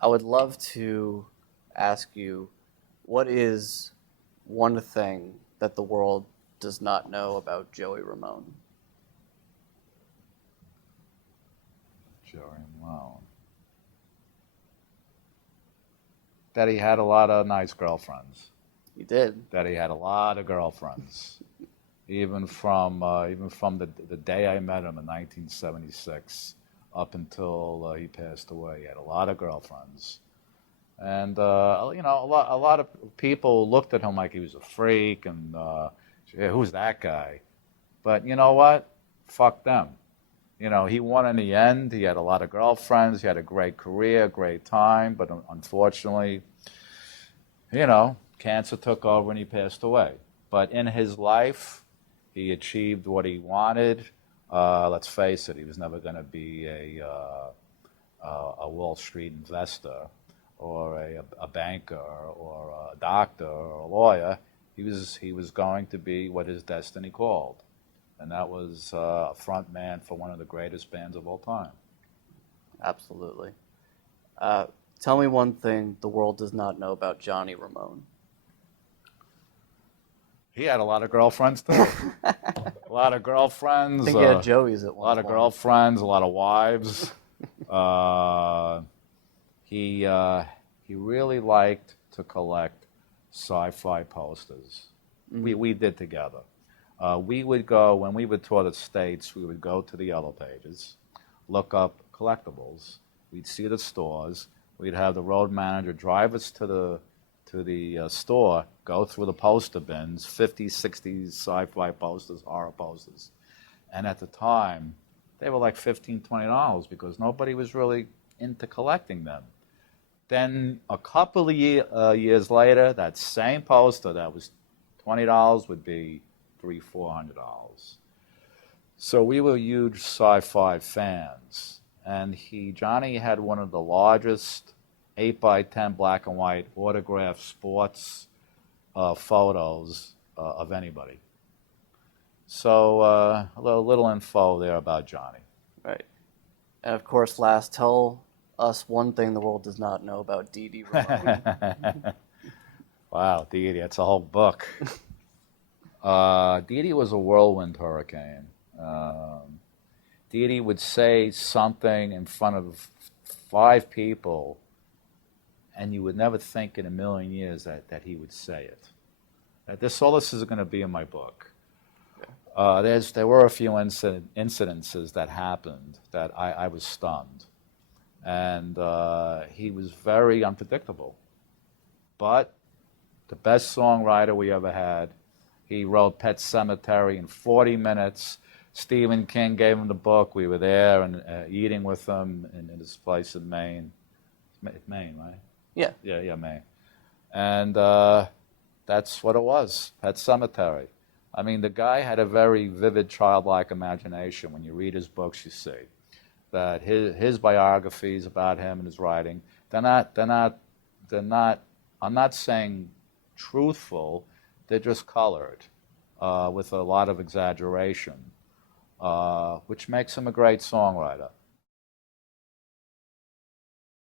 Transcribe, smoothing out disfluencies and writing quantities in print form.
I would love to ask you, what is one thing that the world does not know about Joey Ramone? Joey Ramone. That he had a lot of nice girlfriends. He did. That he had a lot of girlfriends. Even from the day I met him in 1976 up until he passed away. He had a lot of girlfriends. And, a lot of people looked at him like he was a freak and, who's that guy? But you know what? Fuck them. He won in the end. He had a lot of girlfriends. He had a great career, great time. But unfortunately, cancer took over and he passed away. But in his life, he achieved what he wanted. Let's face it, he was never going to be a Wall Street investor or a banker or a doctor or a lawyer. He was going to be what his destiny called. And that was a front man for one of the greatest bands of all time. Absolutely. Tell me one thing the world does not know about Johnny Ramone. He had a lot of girlfriends, too. A lot of girlfriends. I think he had Joey's at one point. A lot of girlfriends, a lot of wives. He really liked to collect sci-fi posters. Mm-hmm. We did together. We would go, when we would tour the States, we would go to the Yellow Pages, look up collectibles. We'd see the stores. We'd have the road manager drive us to the store, go through the poster bins, 50s, 60s sci-fi posters, horror posters. And at the time, they were like $15, $20 because nobody was really into collecting them. Then a couple of years later, that same poster that was $20 would be $300, $400. So we were huge sci-fi fans. And Johnny had one of the largest 8x10 black and white autographed sports photos of anybody. So a little info there about Johnny. Right. And of course, last, tell us one thing the world does not know about Dee Dee Ramone. Wow, Dee Dee, that's a whole book. Dee Dee was a whirlwind hurricane. Dee Dee would say something in front of 5 people, and you would never think in a million years that he would say it. All this is going to be in my book. There were a few incidences that happened that I was stunned. And he was very unpredictable. But the best songwriter we ever had. He wrote Pet Sematary in 40 minutes. Stephen King gave him the book. We were there and eating with him in his place in Maine. Maine, right? Yeah. Yeah, Maine. And that's what it was, Pet Sematary. I mean, the guy had a very vivid, childlike imagination. When you read his books, you see that his biographies about him and his writing, I'm not saying truthful, they're just colored with a lot of exaggeration, which makes him a great songwriter.